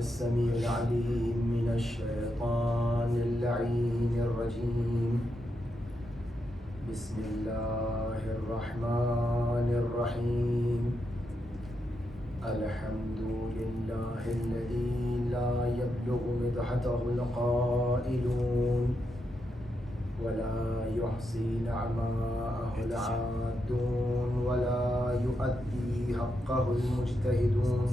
السميع العليم من الشيطان اللعين الرجيم. بسم الله الرحمن الرحيم. الحمد لله الذي لا يبلغ مدحته القائلون ولا يحصي نعماءه العادون ولا يؤدي حقه المجتهدون.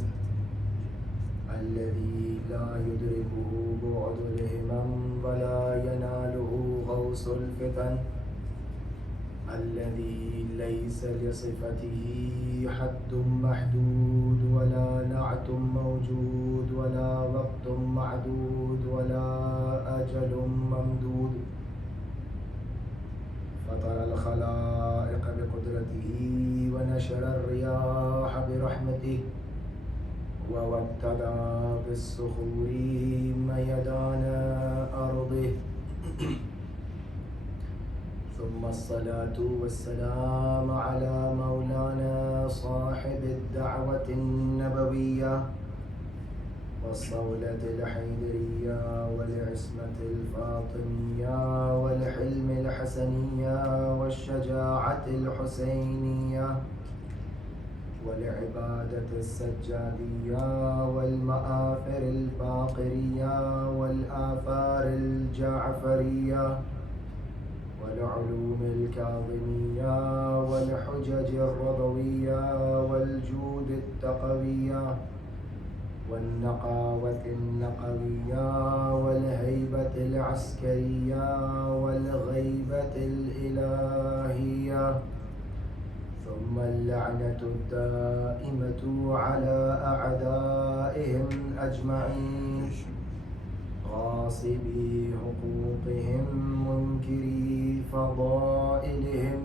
الذي لا يدركه بعد الهمم ولا يناله غوص الفتن. الذي ليس لصفته حد محدود ولا نعت موجود ولا وقت معدود ولا أجل ممدود. فطر الخلائق بقدرته ونشر الرياح برحمته وابتدى بالصخور ميدان أرضه. ثم الصلاة والسلام على مولانا صاحب الدعوة النبوية والصولة الحيدرية والعصمة الفاطمية والحلم الحسنية والشجاعة الحسينية والعبادة السجادية والمآثر الباقرية والآثار الجعفرية والعلوم الكاظمية والحجج الرضوية والجود التقوية والنقاوة النقوية والهيبة العسكرية والغيبة الإلهية. ثم اللعنة الدائمة على أعدائهم أجمعين غاصبي حقوقهم منكري فضائلهم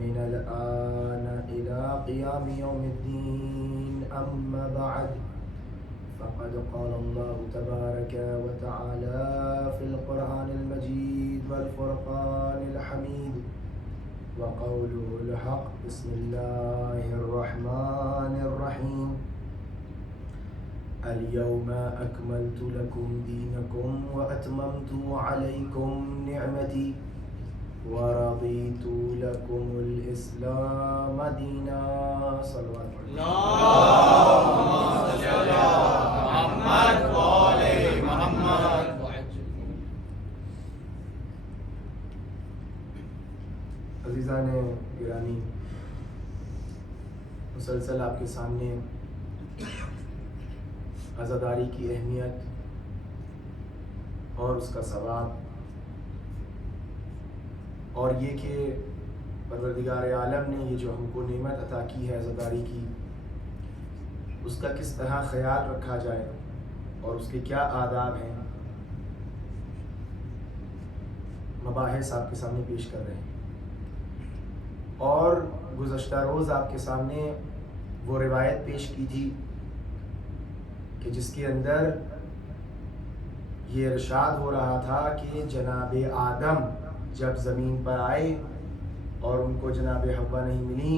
من الآن إلى قيام يوم الدين. أما بعد، فقد قال الله تبارك وتعالى في القرآن المجيد والفرقان الحميد وقوله الحق. بسم الله الرحمن الرحيم. اليوم أكملت لكم دينكم وأتممت عليكم نعمتي ورضيت لكم الإسلام دينا. صلوات اللهم صل على محمد وآل محمد. عزیزان گرامی، مسلسل آپ کے سامنے عزاداری کی اہمیت اور اس کا ثواب اور یہ کہ پروردگار عالم نے یہ جو ہم کو نعمت عطا کی ہے عزاداری کی، اس کا کس طرح خیال رکھا جائے اور اس کے کیا آداب ہیں، مباحث آپ کے سامنے پیش کر رہے ہیں. اور گزشتہ روز آپ کے سامنے وہ روایت پیش کی تھی کہ جس کے اندر یہ ارشاد ہو رہا تھا کہ جناب آدم جب زمین پر آئے اور ان کو جناب حوا نہیں ملی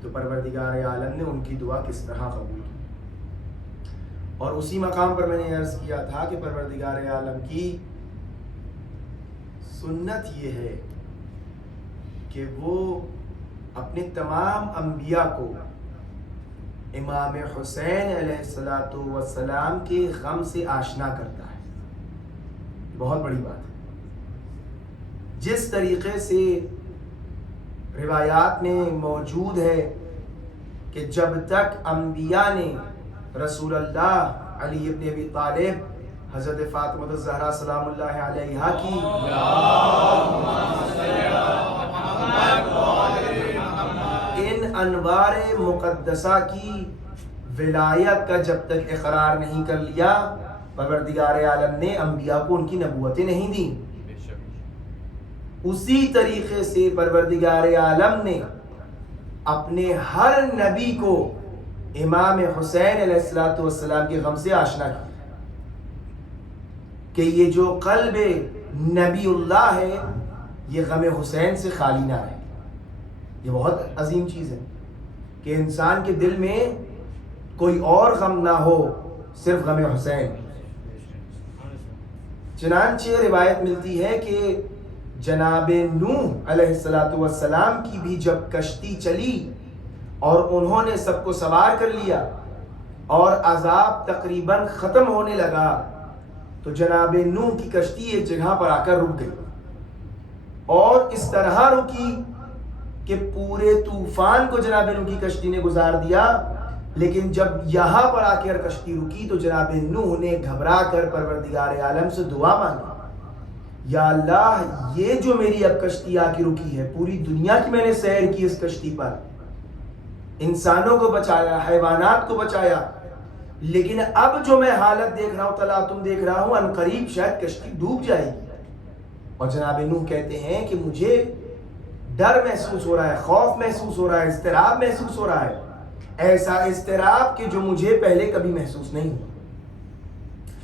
تو پروردگار عالم نے ان کی دعا کس طرح قبول کی. اور اسی مقام پر میں نے عرض کیا تھا کہ پروردگار عالم کی سنت یہ ہے کہ وہ اپنے تمام انبیاء کو امام حسین علیہ السلام کے غم سے آشنا کرتا ہے. بہت بڑی بات ہے. جس طریقے سے روایات میں موجود ہے کہ جب تک انبیاء نے رسول اللہ علی ابن ابی طالب حضرت فاطمہ الزہرا سلام اللہ علیہا کی ان انوار مقدسہ کی ولایت کا جب تک اقرار نہیں کر لیا، پروردگار عالم نے انبیاء کو ان کی نبوتیں نہیں دیں. اسی طریقے سے پروردگار عالم نے اپنے ہر نبی کو امام حسین علیہ السلام کے غم سے آشنا کیا کہ یہ جو قلب نبی اللہ ہے یہ غم حسین سے خالی نہ رہے. یہ بہت عظیم چیز ہے کہ انسان کے دل میں کوئی اور غم نہ ہو صرف غم حسین۔ چنانچہ روایت ملتی ہے کہ جناب نوح علیہ السلام کی بھی جب کشتی چلی اور انہوں نے سب کو سوار کر لیا اور عذاب تقریباً ختم ہونے لگا تو جناب نوح کی کشتی ایک جگہ پر آ کر رک گئی، اور اس طرح رکی کہ پورے طوفان کو جناب نوح کی کشتی نے گزار دیا، لیکن جب یہاں پر آ کر کشتی رکی تو جناب نوح نے گھبرا کر پروردگار عالم سے دعا مانگی، یا اللہ یہ جو میری اب کشتی آ کے رکی ہے، پوری دنیا کی میں نے سیر کی اس کشتی پر، انسانوں کو بچایا، حیوانات کو بچایا، لیکن اب جو میں حالت دیکھ رہا ہوں، تلاطم دیکھ رہا ہوں، ان قریب شاید کشتی ڈوب جائے گی۔ اور جناب نوح کہتے ہیں کہ مجھے ڈر محسوس ہو رہا ہے، خوف محسوس ہو رہا ہے، اضطراب محسوس ہو رہا ہے، ایسا اضطراب کہ جو مجھے پہلے کبھی محسوس نہیں ہوا۔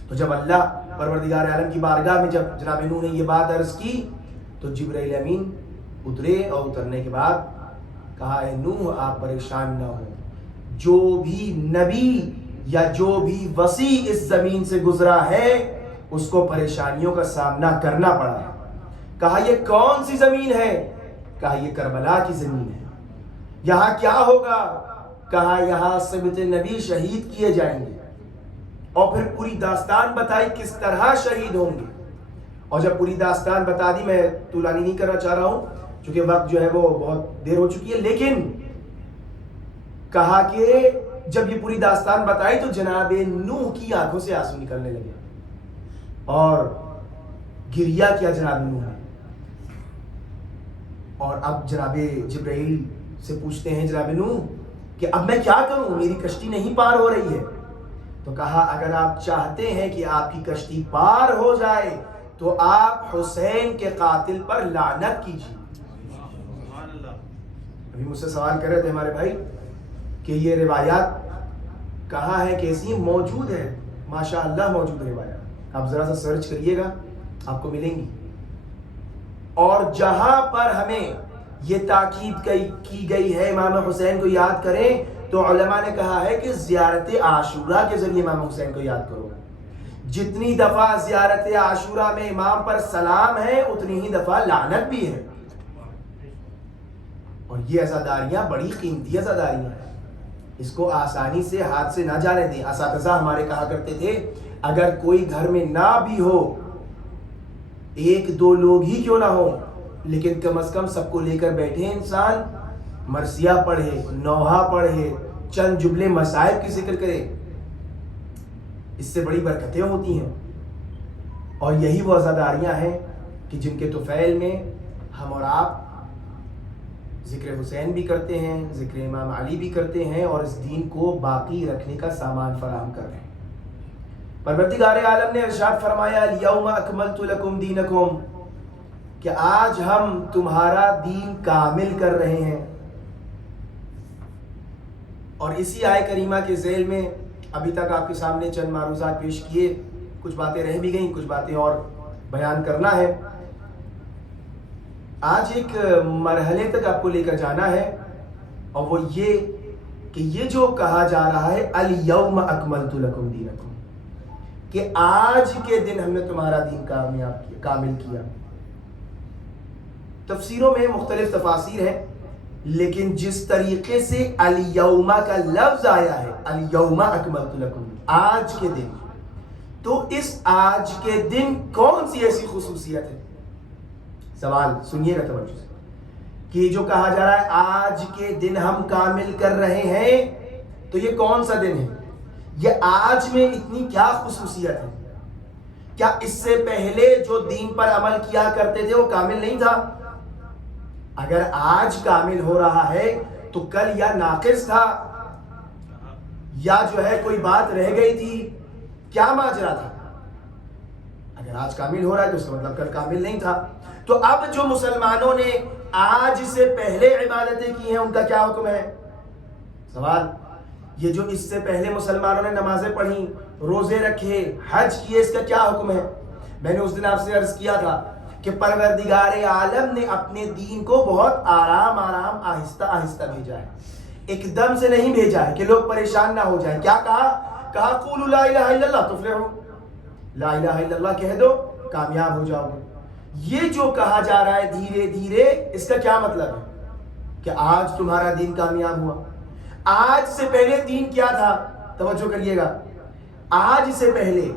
تو جب اللہ پروردگار عالم کی بارگاہ میں جب جناب نوح نے یہ بات عرض کی تو جبرائیل امین اترے، اور اترنے کے بعد کہا اے نوح آپ پریشان نہ ہو، جو بھی نبی یا جو بھی وصی اس زمین سے گزرا ہے اس کو پریشانیوں کا سامنا کرنا پڑا ہے۔ کہا یہ کون سی زمین ہے؟ کہا یہ کربلا کی زمین ہے۔ یہاں کیا ہوگا؟ کہا یہاں سبت نبی شہید کیے جائیں گے، اور پھر پوری داستان بتائی کس طرح شہید ہوں گے۔ اور جب پوری داستان بتا دی، میں طولانی نہیں کرنا چاہ رہا ہوں چونکہ وقت جو ہے وہ بہت دیر ہو چکی ہے، لیکن کہا کہ جب یہ پوری داستان بتائی تو جناب نوح کی آنکھوں سے آنسو نکلنے لگے اور گریہ کیا جناب نوح نے۔ اور اب جناب جبرائیل سے پوچھتے ہیں جناب نوح کہ اب میں کیا کروں، میری کشتی نہیں پار ہو رہی ہے۔ تو کہا اگر آپ چاہتے ہیں کہ آپ کی کشتی پار ہو جائے تو آپ حسین کے قاتل پر لعنت کیجیے۔ ابھی مجھ سے سوال کر رہے تھے ہمارے بھائی کہ یہ روایات کہاں ہے، کیسی موجود ہے؟ ماشاء اللہ موجود ہے روایات، آپ ذرا سا سرچ کریے گا آپ کو ملیں گی۔ اور جہاں پر ہمیں یہ تاکید کی گئی ہے امام حسین کو یاد کریں، تو علماء نے کہا ہے کہ زیارت عاشورہ کے ذریعے امام حسین کو یاد کرو۔ جتنی دفعہ زیارت عاشورہ میں امام پر سلام ہے اتنی ہی دفعہ لعنت بھی ہے۔ اور یہ عزاداریاں بڑی قیمتی عزاداریاں ہیں، اس کو آسانی سے ہاتھ سے نہ جانے دیں۔ اساتذہ ہمارے کہا کرتے تھے اگر کوئی گھر میں نہ بھی ہو، ایک دو لوگ ہی کیوں نہ ہو، لیکن کم از کم سب کو لے کر بیٹھے انسان، مرثیہ پڑھے، نوحہ پڑھے، چند جملے مصائب کی ذکر کرے، اس سے بڑی برکتیں ہوتی ہیں۔ اور یہی وہ عزاداریاں ہیں کہ جن کے طفیل میں ہم اور آپ ذکر حسین بھی کرتے ہیں، ذکر امام علی بھی کرتے ہیں، اور اس دین کو باقی رکھنے کا سامان فراہم کر رہے ہیں۔ پروردگار عالم نے ارشاد فرمایا الیوم اکملت لکم دینکم، کہ آج ہم تمہارا دین کامل کر رہے ہیں۔ اور اسی آیہ کریمہ کے ذیل میں ابھی تک آپ کے سامنے چند معروضات پیش کیے، کچھ باتیں رہ بھی گئیں، کچھ باتیں اور بیان کرنا ہے۔ آج ایک مرحلے تک آپ کو لے کر جانا ہے، اور وہ یہ کہ یہ جو کہا جا رہا ہے الیوم اکملت لکم دینکم، کہ آج کے دن ہم نے تمہارا دین کامل کیا۔ تفسیروں میں مختلف تفاسیر ہیں، لیکن جس طریقے سے الیوم کا لفظ آیا ہے، الیوم اکملت لکم، آج کے دن، تو اس آج کے دن کون سی ایسی خصوصیت ہے؟ سوال سنیے گا توجہ سے، کہ یہ جو کہا جا رہا ہے آج کے دن ہم کامل کر رہے ہیں، تو یہ کون سا دن ہے؟ یہ آج میں اتنی کیا خصوصیت ہے؟ کیا اس سے پہلے جو دین پر عمل کیا کرتے تھے وہ کامل نہیں تھا؟ اگر آج کامل ہو رہا ہے تو کل یا ناقص تھا، یا جو ہے کوئی بات رہ گئی تھی، کیا ماجرا تھا؟ اگر آج کامل ہو رہا ہے تو اس کا مطلب کل کامل نہیں تھا۔ تو اب جو مسلمانوں نے آج سے پہلے عبادتیں کی ہیں ان کا کیا حکم ہے؟ سوال، یہ جو اس سے پہلے مسلمانوں نے نمازیں پڑھی، روزے رکھے، حج کیے، اس کا کیا حکم ہے؟ میں نے اس دن آپ سے عرض کیا تھا کہ پروردگار عالم نے اپنے دین کو بہت آرام آہستہ آہستہ بھیجا ہے۔ ایک دم سے نہیں بھیجا ہے کہ لوگ پریشان نہ ہو جائیں. کیا کہا؟ کہا قولوا لا الہ الا اللہ تفلحوا، لا الہ الا اللہ کہہ دو کامیاب ہو جاؤ گے. یہ جو کہا جا رہا ہے دھیرے دھیرے، اس کا کیا مطلب ہے؟ کہ آج تمہارا دین کامیاب ہوا. آج سے پہلے دین کیا تھا؟ توجہ کریے گا. آج سے پہلے،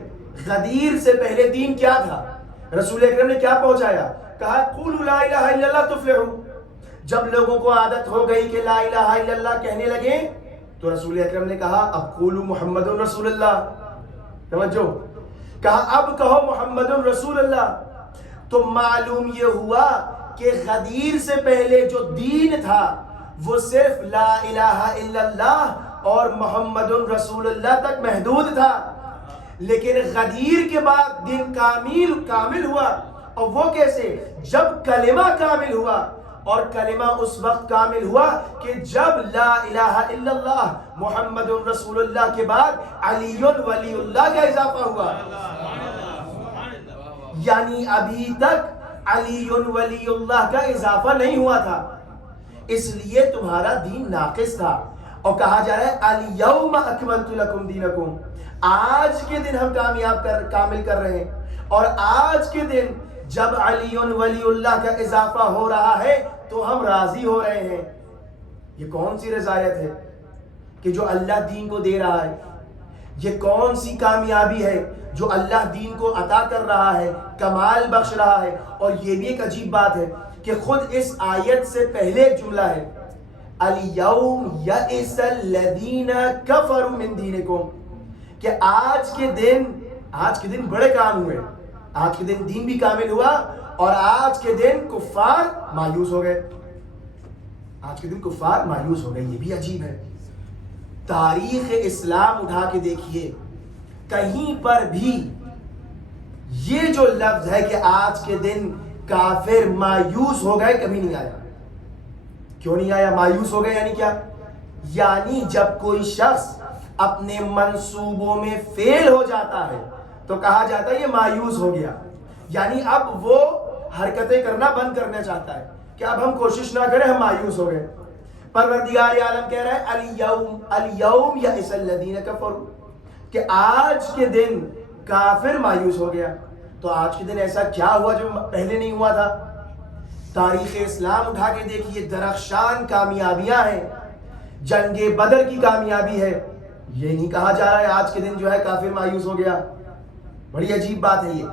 غدیر سے پہلے دین کیا تھا؟ رسول اکرم نے کیا پہنچایا؟ کہا قولوا لا الہ الا اللہ تفلحوا. جب لوگوں کو عادت ہو گئی کہ لا الہ الا اللہ کہنے لگے تو رسول اکرم نے کہا اب قولوا محمد رسول اللہ. توجہ، کہا اب کہو محمد رسول اللہ. تو معلوم یہ ہوا کہ غدیر سے پہلے جو دین تھا وہ صرف لا الہ الا اللہ اور محمد رسول اللہ تک محدود تھا. لیکن غدیر کے بعد دین کامل ہوا. اور وہ کیسے؟ جب کلمہ کامل ہوا. اور کلمہ اس وقت کامل ہوا کہ جب لا الہ الا اللہ محمد رسول اللہ کے بعد علی ولی اللہ کا اضافہ ہوا. یعنی ابھی تک علی ولی اللہ کا اضافہ نہیں ہوا تھا، اس لیے تمہارا دین ناقص تھا. اور کہا جا رہا ہے الیوم اکملت لکم دینکم، آج کے دن ہم کامل کر رہے ہیں. اور آج کے دن جب علی ولی اللہ کا اضافہ ہو رہا ہے تو ہم راضی ہو رہے ہیں. یہ کون سی رضایت ہے کہ جو اللہ دین کو دے رہا ہے؟ یہ کون سی کامیابی ہے جو اللہ دین کو عطا کر رہا ہے، کمال بخش رہا ہے؟ اور یہ بھی ایک عجیب بات ہے کہ خود اس آیت سے پہلے ایک جملہ ہے الیوم یئس الذین کفروا من دینکم، کہ آج کے دن بڑے کام ہوئے. آج کے دن دین بھی کامل ہوا اور آج کے دن کفار مایوس ہو گئے. آج کے دن کفار مایوس ہو گئے. یہ بھی عجیب ہے. تاریخ اسلام اٹھا کے دیکھیے، کہیں پر بھی یہ جو لفظ ہے کہ آج کے دن کافر مایوس ہو گئے کبھی نہیں آیا. کیوں نہیں آیا؟ مایوس ہو گئے یعنی کیا؟ یعنی جب کوئی شخص اپنے منصوبوں میں فیل ہو جاتا ہے تو کہا جاتا ہے یہ مایوس ہو گیا. یعنی اب وہ حرکتیں کرنا بند کرنا چاہتا ہے کہ اب ہم کوشش نہ کریں، ہم مایوس ہو گئے. پروردگار عالم کہہ رہا ہے الیوم یئس الذین کفروا، کہ آج کے دن کافر مایوس ہو گیا. تو آج کے دن ایسا کیا ہوا جو پہلے نہیں ہوا تھا؟ تاریخ اسلام اٹھا کے دیکھیے، درخشان کامیابیاں ہیں. جنگ بدر کی کامیابی ہے. یہ نہیں کہا جا رہا ہے آج کے دن جو ہے کافر مایوس ہو گیا. بڑی عجیب بات ہے یہ.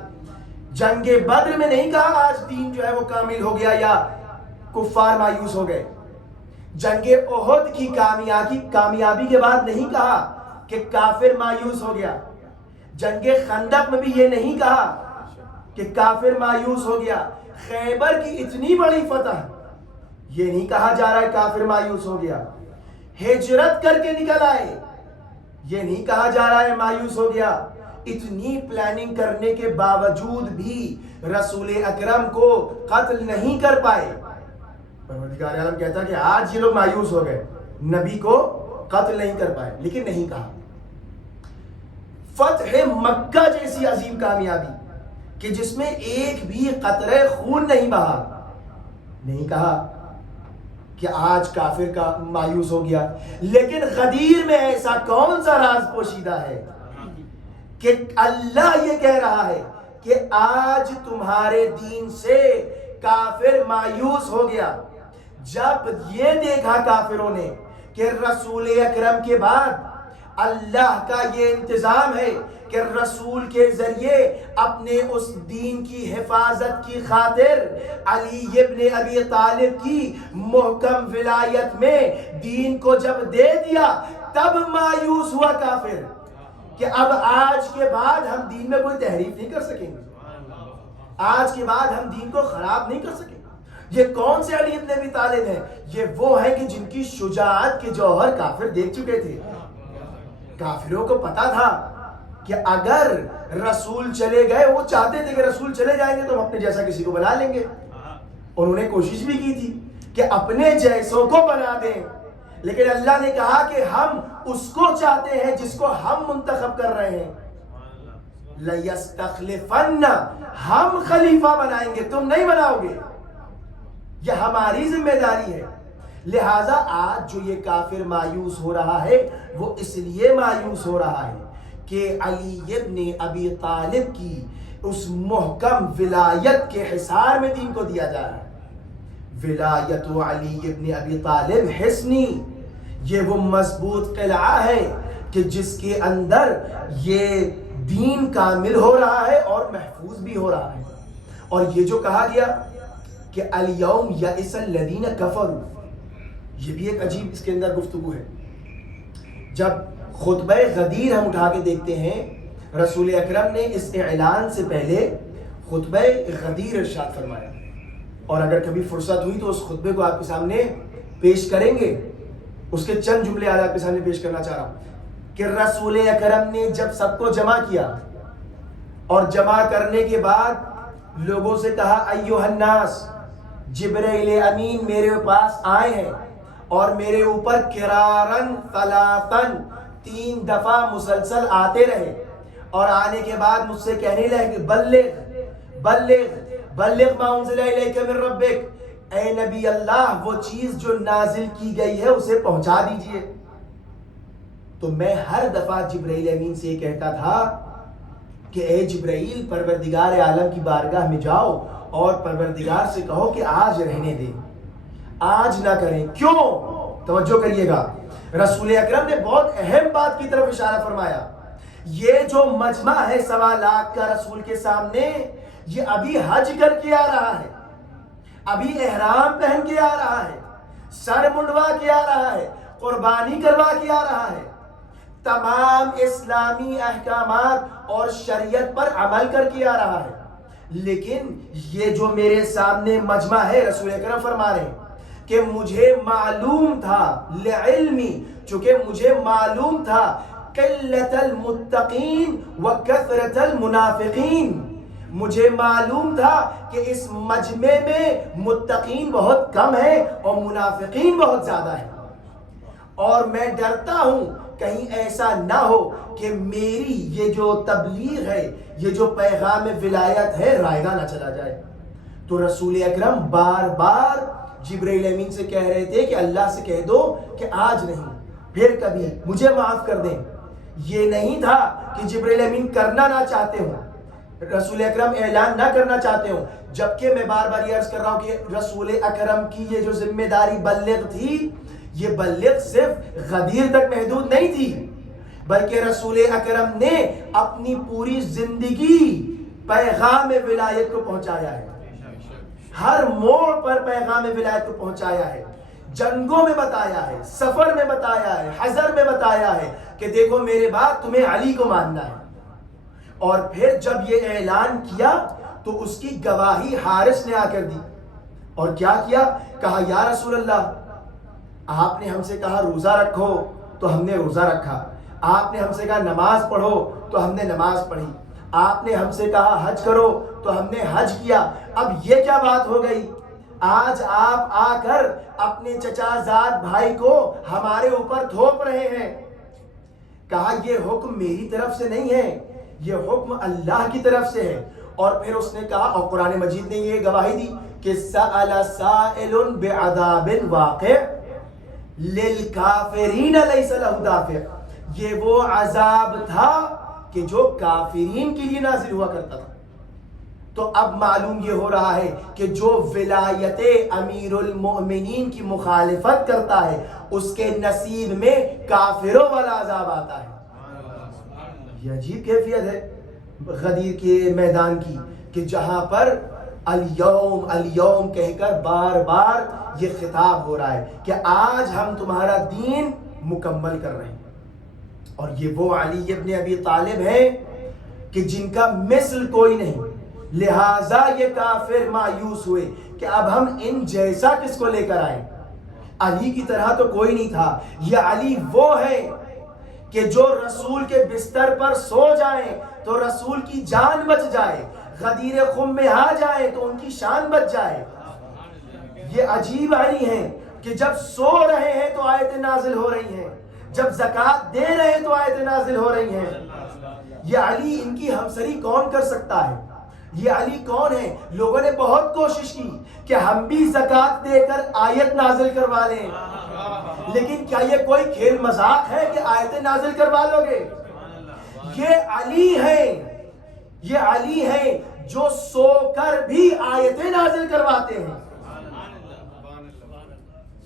جنگ بدر میں نہیں کہا آج دین جو ہے وہ کامل ہو گیا یا کفار مایوس ہو گئے. جنگ احد کی کامیابی کے بعد نہیں کہا کہ کافر مایوس ہو گیا. جنگ خندق میں بھی یہ نہیں کہا کہ کافر مایوس ہو گیا. خیبر کی اتنی بڑی فتح، یہ نہیں کہا جا رہا ہے کافر مایوس ہو گیا. ہجرت کر کے نکل آئے، یہ نہیں کہا جا رہا ہے مایوس ہو گیا. اتنی پلاننگ کرنے کے باوجود بھی رسول اکرم کو قتل نہیں کر پائے. پروردگار عالم کہتا کہ آج یہ لوگ مایوس ہو گئے، نبی کو قتل نہیں کر پائے. لیکن نہیں کہا فتح مکہ جیسی عظیم کامیابی کہ جس میں ایک بھی قطرے خون نہیں بہا، نہیں کہا کہ آج کافر کا مایوس ہو گیا. لیکن غدیر میں ایسا کون سا راز پوشیدہ ہے کہ اللہ یہ کہہ رہا ہے کہ آج تمہارے دین سے کافر مایوس ہو گیا. جب یہ دیکھا کافروں نے کہ رسول اکرم کے بعد اللہ کا یہ انتظام ہے کہ رسول کے ذریعے اپنے اس دین کی حفاظت کی خاطر علی ابن ابی طالب کی محکم ولایت میں دین کو جب دے دیا، تب مایوس ہوا کافر کہ اب آج کے بعد ہم دین میں کوئی تحریف نہیں کر سکیں گے، آج کے بعد ہم دین کو خراب نہیں کر سکیں. یہ کون سے علی ابن ابی طالب ہیں؟ یہ وہ ہیں کہ جن کی شجاعت کے جوہر کافر دیکھ چکے تھے. کافروں کو پتا تھا کہ اگر رسول چلے گئے، وہ چاہتے تھے کہ رسول چلے جائیں گے تو ہم اپنے جیسا کسی کو بنا لیں گے. انہوں نے کوشش بھی کی تھی کہ اپنے جیسوں کو بنا دیں، لیکن اللہ نے کہا کہ ہم اس کو چاہتے ہیں جس کو ہم منتخب کر رہے ہیں. لَيَسْتَخْلِفَنَّ، ہم خلیفہ بنائیں گے، تم نہیں بناؤ گے، یہ ہماری ذمہ داری ہے. لہٰذا آج جو یہ کافر مایوس ہو رہا ہے وہ اس لیے مایوس ہو رہا ہے کہ علی ابن ابی طالب کی اس محکم ولایت کے حصار میں دین کو دیا جا رہا ہے. ولایت علی ابن ابی طالب حصنی، یہ وہ مضبوط قلعہ ہے کہ جس کے اندر یہ دین کامل ہو رہا ہے اور محفوظ بھی ہو رہا ہے. اور یہ جو کہا گیا کہ الیوم یئس الذین کفروا، یہ بھی ایک عجیب اس کے اندر گفتگو ہے. جب خطبہ غدیر ہم اٹھا کے دیکھتے ہیں، رسول اکرم نے اس اعلان سے پہلے خطبہ غدیر ارشاد فرمایا، اور اگر کبھی فرصت ہوئی تو اس خطبے کو آپ کے سامنے پیش کریں گے. اس کے چند جملے آج آپ کے سامنے پیش کرنا چاہ رہا ہوں کہ رسول اکرم نے جب سب کو جمع کیا اور جمع کرنے کے بعد لوگوں سے کہا ایھا الناس، جبرائیل امین میرے پاس آئے ہیں اور میرے اوپر کرارن ثلاثن 3 دفعہ مسلسل آتے رہے، اور آنے کے بعد مجھ سے کہنے لگے کہ بلغ بلغ بلغ ما انزل الیک من ربک، اے نبی اللہ وہ چیز جو نازل کی گئی ہے اسے پہنچا دیجئے. تو میں ہر دفعہ جبرائیل امین سے یہ کہتا تھا کہ اے جبرائیل پروردگار عالم کی بارگاہ میں جاؤ اور پروردگار سے کہو کہ آج رہنے دیں، آج نہ کریں. کیوں؟ توجہ کریے گا، رسول اکرم نے بہت اہم بات کی طرف اشارہ فرمایا. یہ جو مجمع ہے 1.25 لاکھ کا رسول کے سامنے، یہ ابھی حج کر کے آ رہا ہے، ابھی احرام پہن کے آ رہا ہے، سر منڈوا کے آ رہا ہے، قربانی کروا کے آ رہا ہے، تمام اسلامی احکامات اور شریعت پر عمل کر کے آ رہا ہے. لیکن یہ جو میرے سامنے مجمع ہے، رسول اکرم فرما رہے ہیں کہ مجھے معلوم تھا لعلمی، چونکہ مجھے معلوم تھا قلت المتقین و کثرت المنافقین، مجھے معلوم تھا کہ اس مجمع میں متقین بہت کم ہیں اور منافقین بہت زیادہ ہیں، اور میں ڈرتا ہوں کہیں ایسا نہ ہو کہ میری یہ جو تبلیغ ہے، یہ جو پیغام ولایت ہے رائگاں نہ چلا جائے. تو رسول اکرم بار بار جبرائیل امین سے کہہ رہے تھے کہ اللہ سے کہہ دو کہ آج نہیں، پھر کبھی مجھے معاف کر دیں. یہ نہیں تھا کہ جبرائیل امین کرنا نہ چاہتے ہوں، رسول اکرم اعلان نہ کرنا چاہتے ہوں، جبکہ میں بار بار یہ عرض کر رہا ہوں کہ رسول اکرم کی یہ جو ذمہ داری بلغ تھی، یہ بلغ صرف غدیر تک محدود نہیں تھی، بلکہ رسول اکرم نے اپنی پوری زندگی پیغام ولایت کو پہنچایا ہے، ہر موڑ پر پیغام ولایت کو پہنچایا ہے. جنگوں میں بتایا ہے، سفر میں بتایا ہے، حضر میں بتایا ہے کہ دیکھو میرے بعد تمہیں علی کو ماننا ہے. اور پھر جب یہ اعلان کیا تو اس کی گواہی حارث نے آ کر دی، اور کیا کیا؟ کہا یا رسول اللہ، آپ نے ہم سے کہا روزہ رکھو تو ہم نے روزہ رکھا، آپ نے ہم سے کہا نماز پڑھو تو ہم نے نماز پڑھی، آپ نے ہم سے کہا حج کرو تو ہم نے حج کیا. اب یہ کیا بات ہو گئی؟ آج آپ آ کر اپنے چچا زاد بھائی کو ہمارے اوپر تھوپ رہے ہیں. کہا یہ حکم میری طرف سے نہیں ہے، یہ حکم اللہ کی طرف سے ہے. اور پھر اس نے کہا، اور قرآن مجید نے یہ گواہی دی کہ سأل سائل بعذاب واقع للکافرین لیس لہ دافع، یہ وہ عذاب تھا کہ جو کافرین کے لیے نازل ہوا کرتا تھا. تو اب معلوم یہ ہو رہا ہے کہ جو ولایت امیر المؤمنین کی مخالفت کرتا ہے اس کے نصیب میں کافروں والا عذاب آتا ہے. یہ عجیب کیفیت ہے غدیر کے میدان کی کہ جہاں پر الیوم الیوم کہہ کر بار بار یہ خطاب ہو رہا ہے کہ آج ہم تمہارا دین مکمل کر رہے ہیں. اور یہ وہ علی ابن ابی طالب ہیں کہ جن کا مثل کوئی نہیں، لہٰذا یہ کافر مایوس ہوئے کہ اب ہم ان جیسا کس کو لے کر آئیں. علی کی طرح تو کوئی نہیں تھا. یہ علی وہ ہے کہ جو رسول کے بستر پر سو جائیں تو رسول کی جان بچ جائے، غدیر خم میں آ جائے تو ان کی شان بچ جائے. یہ عجیب علی ہیں کہ جب سو رہے ہیں تو آیتیں نازل ہو رہی ہیں، جب زکوٰۃ دے رہے ہیں تو آیتیں نازل ہو رہی ہیں. یہ علی، ان کی ہمسری کون کر سکتا ہے؟ یہ علی کون ہے؟ لوگوں نے بہت کوشش کی کہ ہم بھی زکوٰۃ دے کر آیت نازل کروا لیں، لیکن کیا یہ کوئی کھیل مذاق ہے کہ آیتیں نازل کروا لو گے؟ یہ علی ہیں، یہ علی ہیں جو سو کر بھی آیتیں نازل کرواتے ہیں۔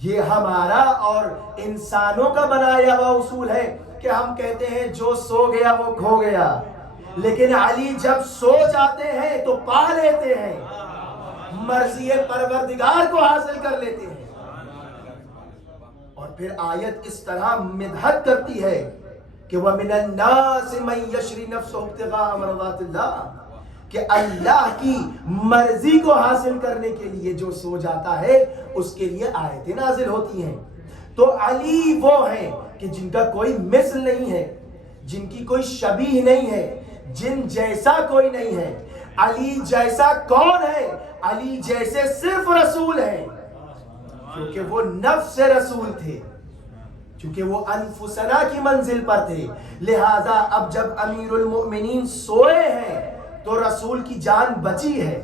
یہ ہمارا اور انسانوں کا بنایا ہوا اصول ہے کہ ہم کہتے ہیں جو سو گیا وہ کھو گیا، لیکن علی جب سو جاتے ہیں تو پا لیتے ہیں، مرضی پروردگار کو حاصل کر لیتے ہیں۔ اور پھر آیت اس طرح مدحت کرتی ہے کہ وَمِنَ النَّاسِ مَن يَشْرِي نَفْسَهُ ابْتِغَاءَ مَرْضَاتِ اللَّهِ، کہ اللہ کی مرضی کو حاصل کرنے کے لیے جو سو جاتا ہے اس کے لیے آیتیں نازل ہوتی ہیں۔ تو علی وہ ہیں کہ جن کا کوئی مثل نہیں ہے، جن کی کوئی شبیہ نہیں ہے، جن جیسا کوئی نہیں ہے۔ علی جیسا کون ہے؟ علی جیسے صرف رسول ہیں، کیونکہ وہ نفس رسول تھے، چونکہ وہ انفسنا کی منزل پر تھے۔ لہذا اب جب امیر المؤمنین سوئے ہیں تو رسول کی جان بچی ہے۔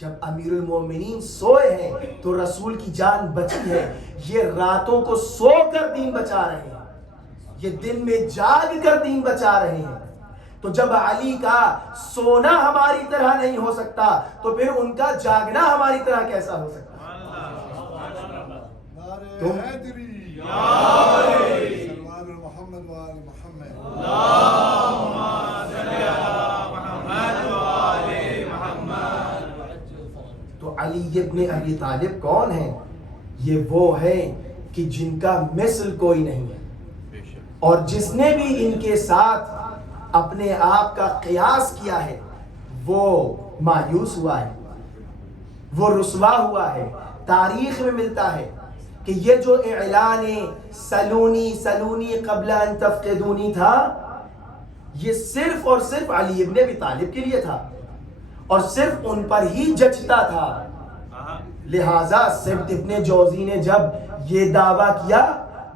جب امیر المومنین سوئے ہیں تو رسول کی جان بچی ہے۔ یہ راتوں کو سو کر دین بچا رہے ہیں، یہ دن میں جاگ کر دین بچا رہے ہیں۔ تو جب علی کا سونا ہماری طرح نہیں ہو سکتا تو پھر ان کا جاگنا ہماری طرح کیسا ہو سکتا؟ تو علی ابن ابی طالب کون ہیں؟ یہ وہ ہیں کہ جن کا مثل کوئی نہیں ہے، اور جس نے بھی ان کے ساتھ اپنے آپ کا قیاس کیا ہے وہ مایوس ہوا ہے، وہ رسوا ہوا ہے۔ تاریخ میں ملتا ہے کہ یہ جو اعلان سلونی سلونی قبل ان تفقدونی تھا، یہ صرف اور صرف علی ابن ابی طالب کے لیے تھا اور صرف ان پر ہی جچتا تھا۔ لہٰذا سبت ابن جوزی نے جب یہ دعویٰ کیا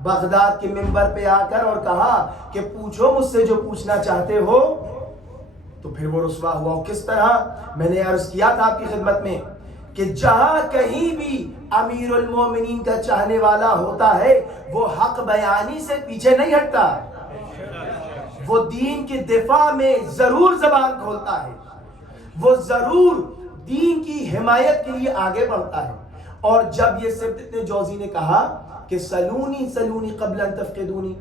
بغداد کے منبر پہ آ کر اور کہا کہ پوچھو مجھ سے جو پوچھنا چاہتے ہو، تو پھر وہ رسوا ہوا۔ کس طرح؟ میں نے عرض کیا تھا آپ کی خدمت میں کہ جہاں کہیں بھی امیر المومنین کا چاہنے والا ہوتا ہے وہ حق بیانی سے پیچھے نہیں ہٹتا، وہ دین کے دفاع میں ضرور زبان کھولتا ہے، وہ ضرور دین کی حمایت کے لیے آگے بڑھتا ہے۔ اور جب یہ سبت ابن جوزی نے کہا کہ سلونی سلونی قبل ان تفقدونی،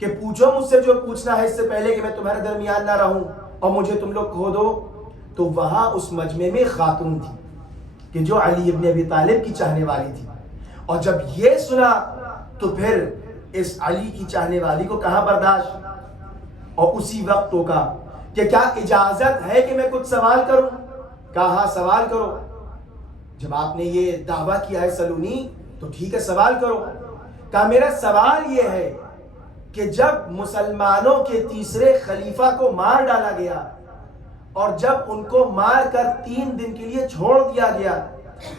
کہ پوچھو مجھ سے جو پوچھنا ہے اس سے پہلے کہ میں تمہارے درمیان نہ رہوں اور مجھے تم لوگ کھو دو، تو وہاں اس مجمع میں خاتون تھی کہ جو علی ابن ابی طالب کی چاہنے والی تھی، اور جب یہ سنا تو پھر اس علی کی چاہنے والی کو کہاں برداشت، اور اسی وقت ٹوکا کہ کیا اجازت ہے کہ میں کچھ سوال کروں؟ کہا سوال کرو۔ جب آپ نے یہ دعویٰ کیا ہے سلونی تو ٹھیک ہے سوال کرو۔ کہا میرا سوال یہ ہے کہ جب مسلمانوں کے تیسرے خلیفہ کو مار ڈالا گیا اور جب ان کو مار کر 3 دن کے لیے چھوڑ دیا گیا،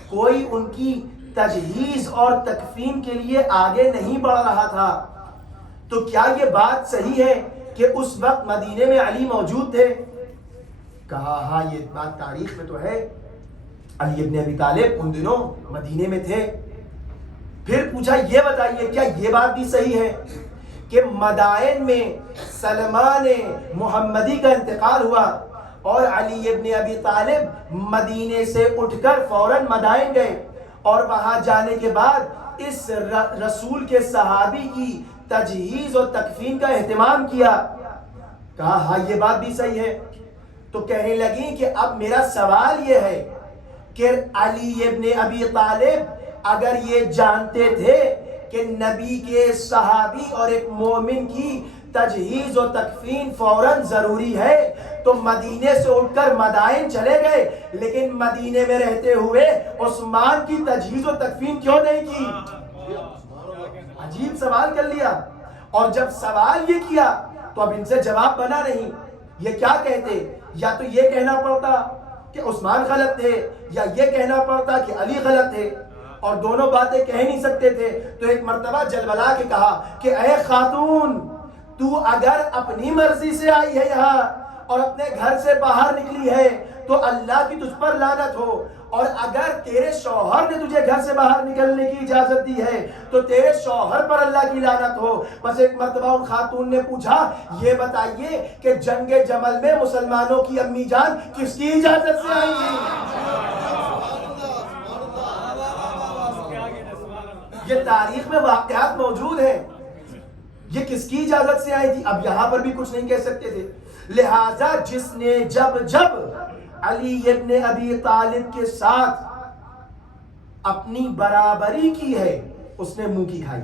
کوئی ان کی تجہیز اور تکفین کے لیے آگے نہیں بڑھ رہا تھا، تو کیا یہ بات صحیح ہے کہ اس وقت مدینے میں علی موجود تھے؟ کہا ہاں یہ بات تاریخ میں تو ہے، علی ابن ابی طالب ان دنوں مدینے میں تھے۔ پھر پوچھا یہ بتائیے کیا یہ بات بھی صحیح ہے کہ مدائن میں سلمان محمدی کا انتقال ہوا اور علی ابن ابی طالب مدینے سے اٹھ کر فوراً مدائن گئے اور وہاں جانے کے بعد اس رسول کے صحابی کی تجہیز اور تکفین کا اہتمام کیا؟ کہا ہاں یہ بات بھی صحیح ہے۔ تو کہنے لگی کہ اب میرا سوال یہ ہے کہ علی ابن ابی طالب اگر یہ جانتے تھے کہ نبی کے صحابی اور ایک مومن کی تجہیز و تکفین فوراً ضروری ہے تو مدینے سے اٹھ کر مدائن چلے گئے، لیکن مدینے میں رہتے ہوئے عثمان کی تجہیز و تکفین کیوں نہیں کی؟ عجیب سوال کر لیا۔ اور جب سوال یہ کیا تو اب ان سے جواب بنا نہیں۔ یہ کیا کہتے؟ یا تو یہ کہنا پڑتا کہ عثمان غلط تھے یا یہ کہنا پڑتا کہ علی غلط تھے، اور دونوں باتیں کہہ نہیں سکتے تھے۔ تو ایک مرتبہ جلبلا کے کہا کہ اے خاتون، تو اگر اپنی مرضی سے آئی ہے یہاں اور اپنے گھر سے باہر نکلی ہے تو اللہ کی تجھ پر لعنت ہو، اور اگر تیرے شوہر نے تجھے گھر سے باہر نکلنے کی اجازت دی ہے تو تیرے شوہر پر اللہ کی لعنت ہو۔ بس ایک مرتبہ ان خاتون نے پوچھا یہ بتائیے کہ جنگ جمل میں مسلمانوں کی امی جان کس کی اجازت سے آئی تھی؟ یہ تاریخ میں واقعات موجود ہیں، یہ کس کی اجازت سے آئی تھی؟ اب یہاں پر بھی کچھ نہیں کہہ سکتے تھے۔ لہٰذا جس نے جب علی ابن ابی طالب کے ساتھ اپنی برابری کی ہے اس نے منہ کی کھائی۔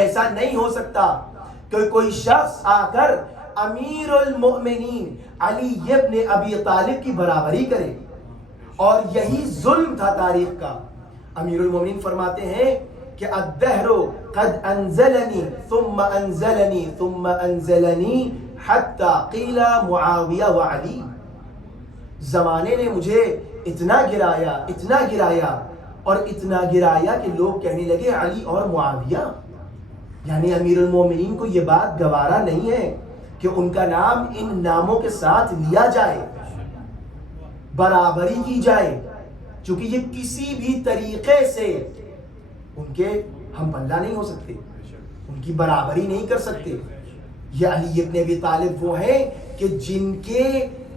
ایسا نہیں ہو سکتا کہ کوئی شخص آ کر امیر المؤمنین علی ابن ابی طالب کی برابری کرے، اور یہی ظلم تھا تاریخ کا۔ امیر المؤمنین فرماتے ہیں کہ الدہر قد انزلنی ثم انزلنی ثم انزلنی حتی قیل معاویہ وعلی، زمانے نے مجھے اتنا گرایا اور اتنا گرایا کہ لوگ کہنے لگے علی اور معاویہ، یعنی امیر المومنین کو یہ بات گوارا نہیں ہے کہ ان کا نام ان ناموں کے ساتھ لیا جائے، برابری کی جائے، چونکہ یہ کسی بھی طریقے سے ان کے ہم پلہ نہیں ہو سکتے، ان کی برابری نہیں کر سکتے۔ یہ علی ابن ابی طالب وہ ہیں کہ جن کے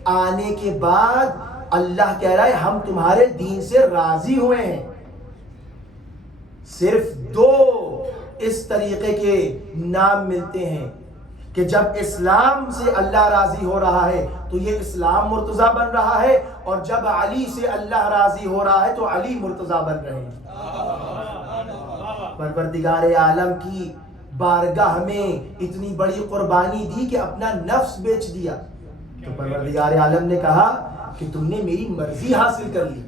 آنے کے بعد اللہ کہہ رہا ہے ہم تمہارے دین سے راضی ہوئے ہیں۔ صرف دو اس طریقے کے نام ملتے ہیں کہ جب اسلام سے اللہ راضی ہو رہا ہے تو یہ اسلام مرتضی بن رہا ہے، اور جب علی سے اللہ راضی ہو رہا ہے تو علی مرتضی بن رہے ہیں۔ پروردگار عالم کی بارگاہ میں اتنی بڑی قربانی دی کہ اپنا نفس بیچ دیا، تو پروردگار عالم نے کہا کہ تم نے میری مرضی حاصل کر لی،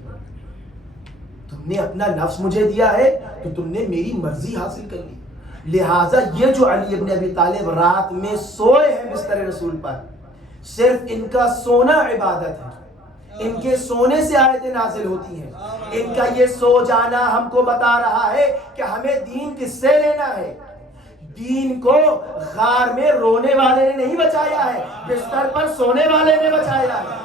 تم نے اپنا نفس مجھے دیا ہے تو تم نے میری مرضی حاصل کر لی۔ لہٰذا یہ جو علی ابن ابی طالب رات میں سوئے ہیں بستر رسول پر، صرف ان کا سونا عبادت ہے، ان کے سونے سے آیتیں نازل ہوتی ہیں، ان کا یہ سو جانا ہم کو بتا رہا ہے کہ ہمیں دین کس سے لینا ہے۔ دین کو غار میں رونے والے نے نہیں بچایا ہے، بستر پر سونے والے نے بچایا ہے۔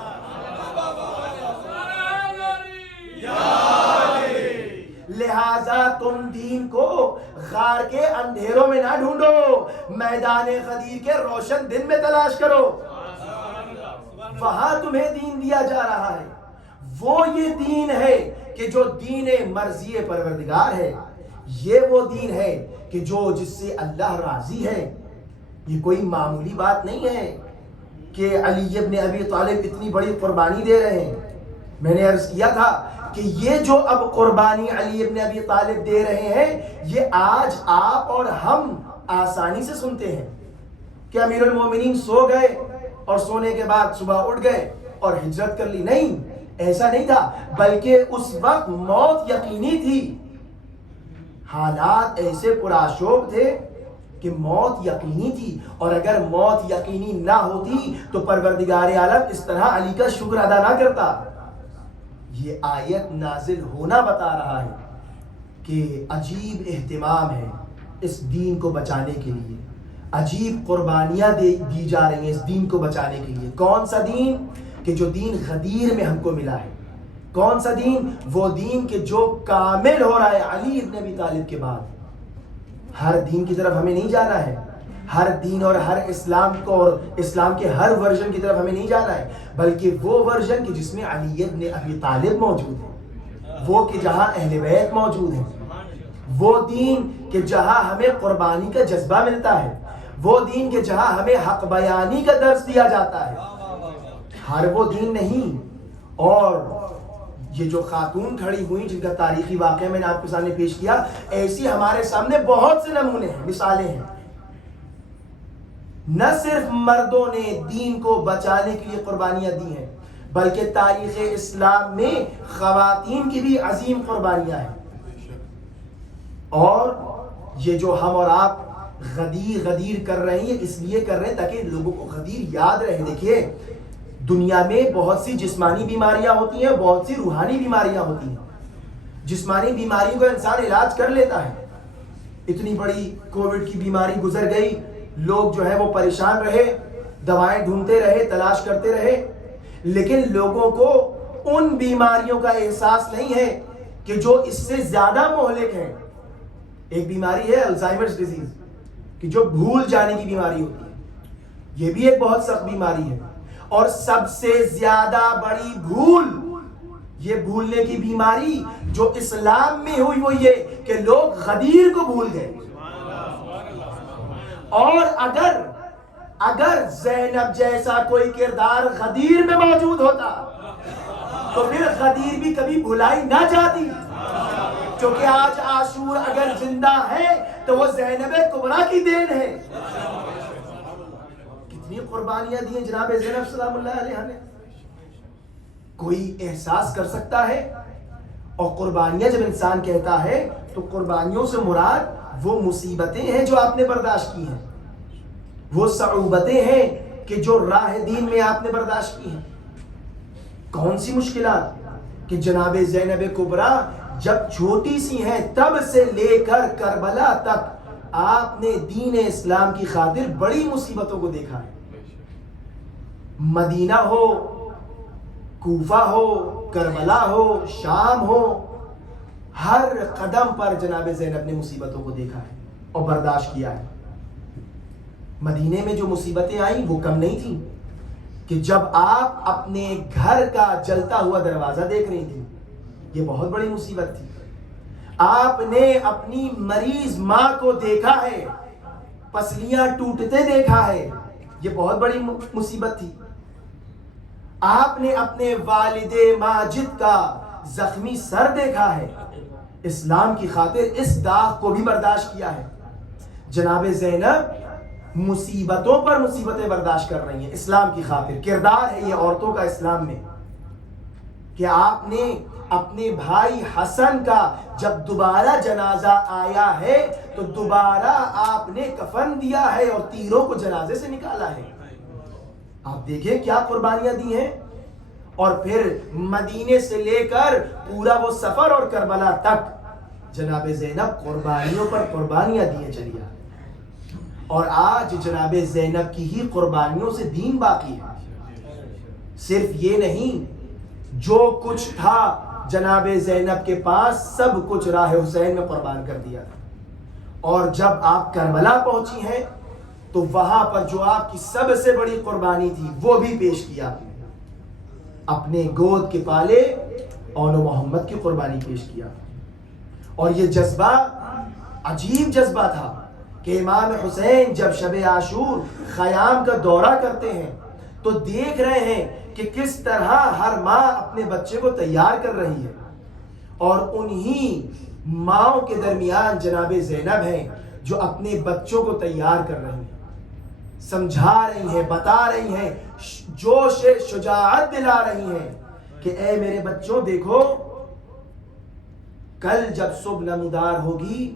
لہٰذا تم دین کو غار کے اندھیروں میں نہ ڈھونڈو، میدان غدیر کے روشن دن میں تلاش کرو، وہاں تمہیں دین دیا جا رہا ہے۔ وہ یہ دین ہے کہ جو دین مرضی پروردگار ہے، یہ وہ دین ہے کہ جس سے اللہ راضی ہے۔ یہ کوئی معمولی بات نہیں ہے کہ علی ابن ابی طالب اتنی بڑی قربانی دے رہے ہیں۔ میں نے عرض کیا تھا کہ یہ جو اب قربانی علی ابن ابی طالب دے رہے ہیں، یہ آج آپ اور ہم آسانی سے سنتے ہیں کہ امیر المومنین سو گئے اور سونے کے بعد صبح اٹھ گئے اور ہجرت کر لی۔ نہیں، ایسا نہیں تھا، بلکہ اس وقت موت یقینی تھی، حالات ایسے پرآشوب تھے کہ موت یقینی تھی، اور اگر موت یقینی نہ ہوتی تو پروردگار عالم اس طرح علی کا شکر ادا نہ کرتا۔ یہ آیت نازل ہونا بتا رہا ہے کہ عجیب اہتمام ہے اس دین کو بچانے کے لیے، عجیب قربانیاں دی جا رہی ہیں اس دین کو بچانے کے لیے۔ کون سا دین؟ کہ جو دین غدیر میں ہم کو ملا ہے۔ کون سا دین؟ وہ دین کہ جو کامل ہو رہا ہے علی ابن ابی طالب کے بعد۔ ہر دین کی طرف ہمیں نہیں جانا ہے، ہر دین اور ہر اسلام کو اور اسلام کے ہر ورژن کی طرف ہمیں نہیں جانا ہے، بلکہ وہ ورژن کہ جس میں علی ابن ابی طالب موجود ہے، وہ کہ جہاں اہل بیت موجود ہیں، وہ دین کہ جہاں ہمیں قربانی کا جذبہ ملتا ہے، وہ دین کہ جہاں ہمیں حق بیانی کا درس دیا جاتا ہے، ہر وہ دین نہیں۔ اور یہ جو خاتون کھڑی ہوئی جن کا تاریخی واقعہ میں نے آپ کے سامنے پیش کیا، ایسی ہمارے سامنے بہت سے نمونے ہیں، مثالیں ہیں۔ نہ صرف مردوں نے دین کو بچانے کے لیے قربانیاں دی ہیں، بلکہ تاریخ اسلام میں خواتین کی بھی عظیم قربانیاں ہیں۔ اور یہ جو ہم اور آپ غدیر کر رہے ہیں، اس لیے کر رہے ہیں تاکہ لوگوں کو غدیر یاد رہے۔ دیکھیے، دنیا میں بہت سی جسمانی بیماریاں ہوتی ہیں، بہت سی روحانی بیماریاں ہوتی ہیں۔ جسمانی بیماری کو انسان علاج کر لیتا ہے، اتنی بڑی کووڈ کی بیماری گزر گئی، لوگ جو ہے وہ پریشان رہے، دوائیں ڈھونڈتے رہے، تلاش کرتے رہے، لیکن لوگوں کو ان بیماریوں کا احساس نہیں ہے کہ جو اس سے زیادہ مہلک ہیں. ایک بیماری ہے الزائمرز ڈیزیز، کہ جو بھول جانے کی بیماری ہوتی ہے. یہ بھی ایک بہت سخت بیماری ہے، اور سب سے زیادہ بڑی بھول، یہ بھولنے کی بیماری جو اسلام میں ہوئی وہ یہ کہ لوگ غدیر کو بھول گئے. اور اگر زینب جیسا کوئی کردار غدیر میں موجود ہوتا تو پھر غدیر بھی کبھی بھلائی نہ جاتی، کیونکہ آج عاشور اگر زندہ ہے تو وہ زینب کبریٰ کی دین ہے. کتنی قربانیاں دی ہیں جناب زینب سلام اللہ علیہا نے. کوئی احساس کر سکتا ہے؟ اور قربانیاں جب انسان کہتا ہے تو قربانیوں سے مراد وہ مصیبتیں ہیں جو آپ نے برداشت کی ہیں، وہ صعوبتیں ہیں کہ جو راہ دین میں آپ نے برداشت کی ہیں. کون سی مشکلات کہ جناب زینب کبریٰ جب چھوٹی سی ہیں تب سے لے کر کربلا تک آپ نے دین اسلام کی خاطر بڑی مصیبتوں کو دیکھا ہے. مدینہ ہو، کوفہ ہو، کربلا ہو، شام ہو، ہر قدم پر جناب زینب نے مصیبتوں کو دیکھا ہے اور برداشت کیا ہے. مدینے میں جو مصیبتیں آئیں وہ کم نہیں تھیں کہ جب آپ اپنے گھر کا جلتا ہوا دروازہ دیکھ رہی تھی، یہ بہت بڑی مصیبت تھی. آپ نے اپنی مریض ماں کو دیکھا ہے، پسلیاں ٹوٹتے دیکھا ہے، یہ بہت بڑی مصیبت تھی. آپ نے اپنے والد ماجد کا زخمی سر دیکھا ہے، اسلام کی خاطر اس داغ کو بھی برداشت کیا ہے. جناب زینب مصیبتوں پر مصیبتیں برداشت کر رہی ہیں اسلام کی خاطر. کردار ہے یہ عورتوں کا اسلام میں کہ آپ نے اپنے بھائی حسن کا جب دوبارہ جنازہ آیا ہے تو دوبارہ آپ نے کفن دیا ہے اور تیروں کو جنازے سے نکالا ہے. آپ دیکھیں کیا قربانیاں دی ہیں. اور پھر مدینے سے لے کر پورا وہ سفر اور کربلا تک جناب زینب قربانیوں پر قربانیاں دیے چلی آ. اور آج جناب زینب کی ہی قربانیوں سے دین باقی ہے. صرف یہ نہیں، جو کچھ تھا جناب زینب کے پاس سب کچھ راہ حسین میں قربان کر دیا تھا. اور جب آپ کربلا پہنچی ہیں تو وہاں پر جو آپ کی سب سے بڑی قربانی تھی وہ بھی پیش کیا آپ نے. اپنے گود کے پالے اون محمد کی قربانی پیش کیا. اور یہ جذبہ عجیب جذبہ تھا کہ امام حسین جب شب عاشور خیام کا دورہ کرتے ہیں تو دیکھ رہے ہیں کہ کس طرح ہر ماں اپنے بچے کو تیار کر رہی ہے، اور انہی ماؤں کے درمیان جناب زینب ہیں جو اپنے بچوں کو تیار کر رہی ہیں، سمجھا رہی ہیں، بتا رہی ہیں، جوش شجاعت دلا رہی ہیں کہ اے میرے بچوں دیکھو، کل جب صبح نمودار ہوگی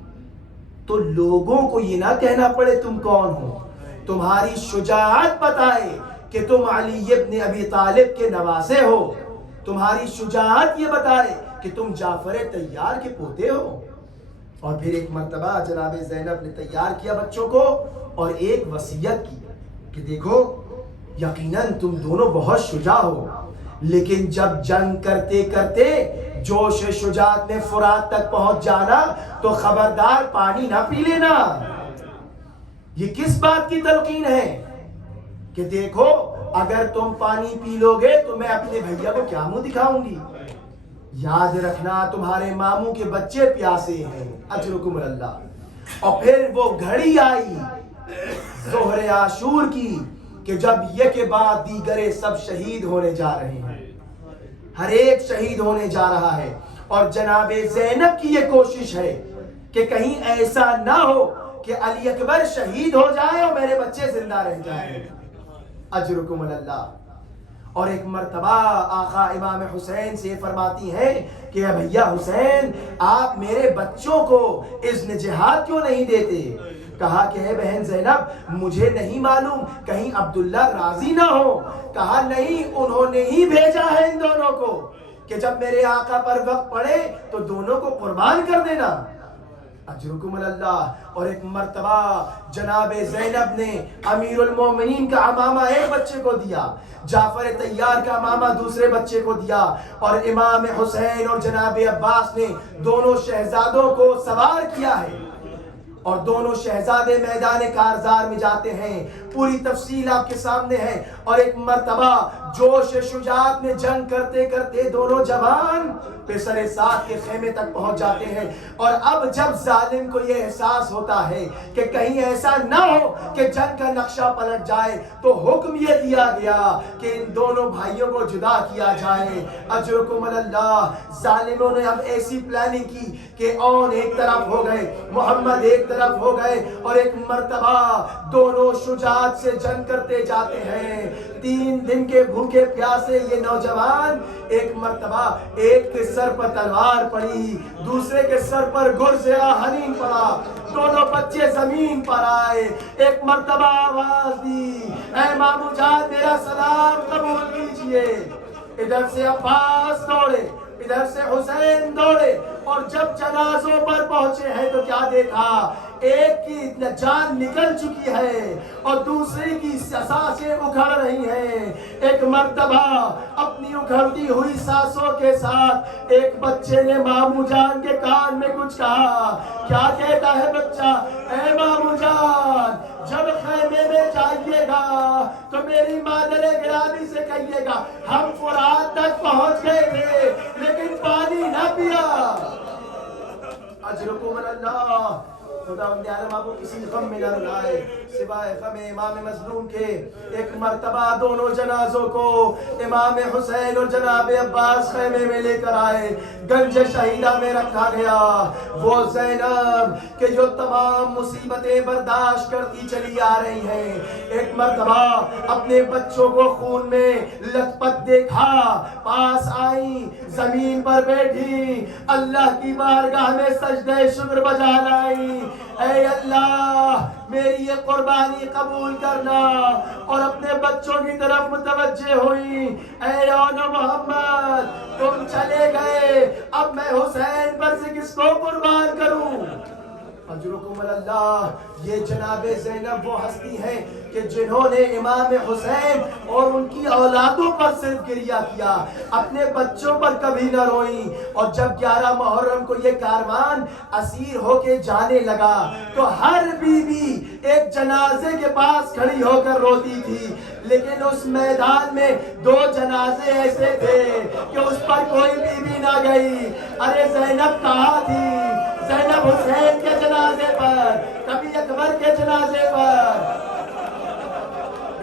تو لوگوں کو یہ نہ کہنا پڑے تم کون ہو، تمہاری شجاعت بتائے کہ تم علی ابن ابی طالب کے نواسے ہو، تمہاری شجاعت یہ بتائے کہ تم جعفر طیار کے پوتے ہو. اور پھر ایک مرتبہ جناب زینب نے تیار کیا بچوں کو اور ایک وصیت کی کہ دیکھو یقیناً تم دونوں بہت شجاع ہو، لیکن جب جنگ کرتے کرتے جوش شجاعت میں فرات تک پہنچ جانا تو خبردار پانی نہ پی لینا. یہ کس بات کی تلقین ہے کہ دیکھو اگر تم پانی پی لو گے تو میں اپنے بھیا کو کیا منہ دکھاؤں گی. یاد رکھنا تمہارے ماموں کے بچے پیاسے ہیں، اجرکم اللہ. اور پھر وہ گھڑی آئی ظہر عاشور کی کہ جب یہ کے بعد دیگرے سب شہید ہونے جا رہے ہیں، ہر ایک شہید ہونے جا رہا ہے، اور جناب زینب کی یہ کوشش ہے کہ کہیں ایسا نہ ہو کہ علی اکبر شہید ہو جائے اور میرے بچے زندہ رہ جائیں. اجرکم اللہ. اور ایک مرتبہ آقا امام حسین سے فرماتی ہیں کہ بھیا حسین آپ میرے بچوں کو اذن جہاد کیوں نہیں دیتے؟ کہا کہ اے بہن زینب مجھے نہیں معلوم کہیں عبداللہ راضی نہ ہو. کہا نہیں، انہوں نے ہی بھیجا ہے ان دونوں کو کہ جب میرے آقا پر وقت پڑے تو دونوں کو قربان کر دینا. اجرکم اللہ۔ اور ایک مرتبہ جناب زینب نے امیر المومنین کا امامہ ایک بچے کو دیا، جعفر طیار کا امامہ دوسرے بچے کو دیا، اور امام حسین اور جناب عباس نے دونوں شہزادوں کو سوار کیا ہے، اور دونوں شہزادے میدان کارزار میں جاتے ہیں۔ پوری تفصیل آپ کے سامنے ہے۔ اور ایک مرتبہ جوش شجاعت میں جنگ کرتے کرتے دونوں جوان پسر سعد کے خیمے تک پہنچ جاتے ہیں، اور اب جب ظالم کو یہ احساس ہوتا ہے کہ کہیں ایسا نہ ہو کہ جنگ کا نقشہ پلٹ جائے، تو حکم یہ دیا گیا کہ ان دونوں بھائیوں کو جدا کیا جائے۔ اجرکم اللہ۔ ظالموں نے اب ایسی پلاننگ کی کہ اون ایک طرف ہو گئے، محمد ایک طرف ہو گئے، اور ایک مرتبہ دونوں شجاعت سے جنگ کرتے جاتے ہیں۔ 3 دن کے بھوکے پیاسے یہ نوجوان، ایک مرتبہ ایک کے سر پر تلوار پڑی، دوسرے کے سر پر گرز آہنین پڑا، دونوں بچے زمین پر آئے۔ ایک مرتبہ آواز دی، اے مامو جان میرا سلام قبول کیجئے۔ ادھر سے عباس دوڑے، ادھر سے حسین دوڑے، اور جب جنازوں پر پہنچے ہیں تو کیا دیکھا؟ ایک کی جان نکل چکی ہے اور دوسری کی سانسیں اکھڑ رہی ہیں۔ ایک مرتبہ اپنی اکھڑتی ہوئی سانسوں کے ساتھ ایک بچے نے مامو جان کے کان میں کچھ کہا۔ کیا کہتا ہے بچہ؟ اے مامو جان، جب خیمے میں جائیے گا تو میری مادر گرامی سے کہیے گا ہم فرات تک پہنچ گئے تھے لیکن پانی نہ پیا۔ اجرکم اللہ۔ خدا بندے عالم آپ کو کسی غم میں نہ رلائے سوائے غم امام مظلوم کے۔ ایک مرتبہ دونوں جنازوں کو امام حسین اور جناب عباس خیمے میں لے کر آئے، گنج شہیدہ میں رکھا گیا۔ وہ زینب کہ جو تمام مصیبتیں برداشت کرتی چلی آ رہی ہیں، ایک مرتبہ اپنے بچوں کو خون میں لت پت دیکھا، پاس آئی، زمین پر بیٹھی، اللہ کی بارگاہ میں سجدہ شکر بجا لائی۔ اے اللہ میری یہ قربانی قبول کرنا، اور اپنے بچوں کی طرف متوجہ ہوئی۔ اے اون محمد تم چلے گئے، اب میں حسین پر سے کس کو قربان کروں؟ اجرکم اللہ۔ یہ جناب زینب وہ ہستی ہیں کہ جنہوں نے امام حسین اور ان کی اولادوں پر صرف گریہ کیا، اپنے بچوں پر کبھی نہ روئیں۔ اور جب 11 محرم کو یہ کاروان اسیر ہو کے جانے لگا تو ہر بی بی ایک جنازے کے پاس کھڑی ہو کر روتی تھی، لیکن اس میدان میں 2 جنازے ایسے تھے کہ اس پر کوئی بی بی نہ گئی۔ ارے زینب کہاں تھی؟ زینب حسین کے جنازے پر، کبھی اکبر کے جنازے پر۔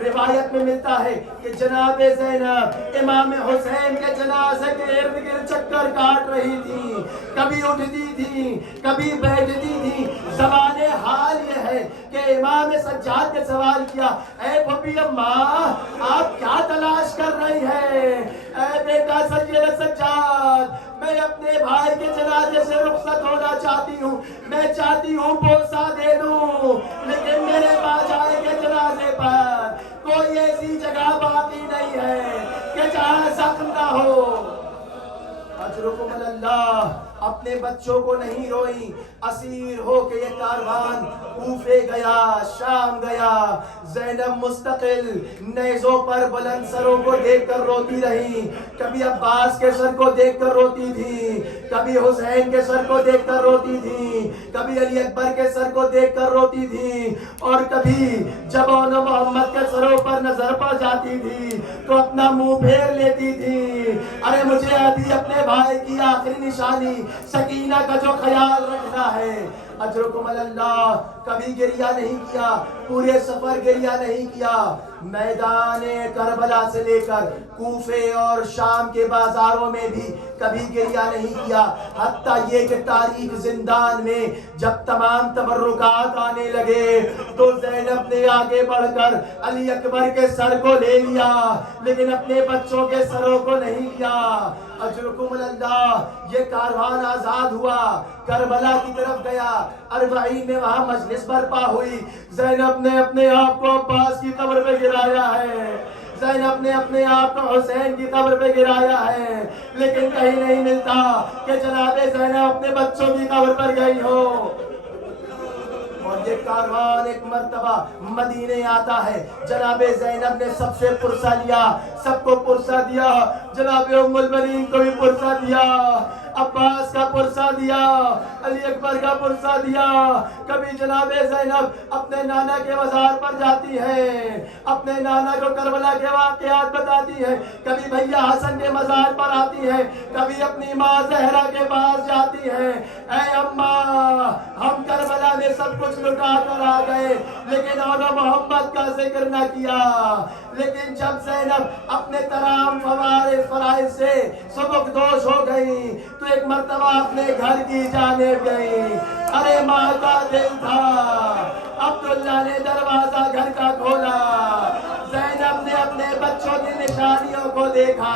روایت میں ملتا ہے کہ جناب زینب امام حسین کے جنازے کے ارد گرد چکر کاٹ رہی تھی، کبھی اٹھتی تھی کبھی بیٹھتی تھی۔ زبان حال یہ ہے کہ امام سجاد نے سوال کیا، اے پھپھی اماں آپ کیا تلاش کر رہی ہیں؟ اے بیٹا سید سجاد میں اپنے بھائی کے جنازے سے رخصت ہونا چاہتی ہوں، میں چاہتی ہوں بوسہ دے دوں، لیکن میرے باجائے کے جنازے پر کوئی ایسی جگہ باقی نہیں ہے کہ جہاں زخم نہ ہو۔ اجرکم اللہ۔ اپنے بچوں کو نہیں روئی، اسیر ہو کے یہ کاروان کوفے گیا، شام گیا۔ زینب مستقل نیزوں پر بلند سروں کو دیکھ کر روتی رہی، کبھی عباس کے سر کو دیکھ کر روتی تھی، کبھی حسین کے سر کو دیکھ کر روتی تھی، کبھی علی اکبر کے سر کو دیکھ کر روتی تھی، اور کبھی جب اون محمد کے سروں پر نظر پڑ جاتی تھی تو اپنا منہ پھیر لیتی تھی۔ ارے مجھے ابھی اپنے بھائی کی آخری نشانی سکینہ کا جو خیال رکھنا ہے۔ اجرکم اللہ۔ کبھی گریہ نہیں کیا، پورے سفر گریہ نہیں کیا۔ میدان کربلا سے لے کر کوفے اور شام کے بازاروں میں بھی کبھی گریہ نہیں کیا، حتیٰ یہ کہ تاریخ زندان میں جب تمام تبرکات آنے لگے تو زینب نے آگے بڑھ کر علی اکبر کے سر کو لے لیا لیکن اپنے بچوں کے سروں کو نہیں لیا۔ اجرکم اللہ۔ یہ کاروان آزاد ہوا، کربلا کی طرف گیا، 40 میں وہاں مجلس برپا ہوئی۔ زینب نے اپنے آپ کو عباس کی قبر پہ گرایا ہے، زینب نے اپنے آپ کو حسین کی قبر پہ گرایا ہے، لیکن کہیں نہیں ملتا کہ جناب زینب اپنے بچوں کی قبر پر گئی ہو۔ اور یہ کاروان ایک مرتبہ مدینے آتا ہے. جناب زینب نے سب سے پرسہ لیا, سب کو پرسہ دیا, جناب ام المؤمنین کو بھی پرسہ دیا, عباس کا پرسہ دیا, علی اکبر کا پرسہ دیا. کبھی جناب زینب اپنے نانا کے مزار پر جاتی ہے, اپنے نانا کو کربلا کے واقعات بتاتی ہے. کبھی بھیا حسن کے مزار پر آتی ہے, کبھی اپنی ماں زہرا کے پاس جاتی ہے. اے اماں, ہم کربلا میں سب کچھ لٹا کر آ گئے لیکن آل محمد کا ذکر نہ کیا. لیکن جب زینب اپنے تمام فرائض سے سبکدوش ہو گئی تو ایک مرتبہ اپنے گھر کی جانب گئی. ارے ماں کا دل تھا, عبداللہ نے دروازہ گھر کا کھولا, زینب نے اپنے بچوں کی نشانیوں کو دیکھا.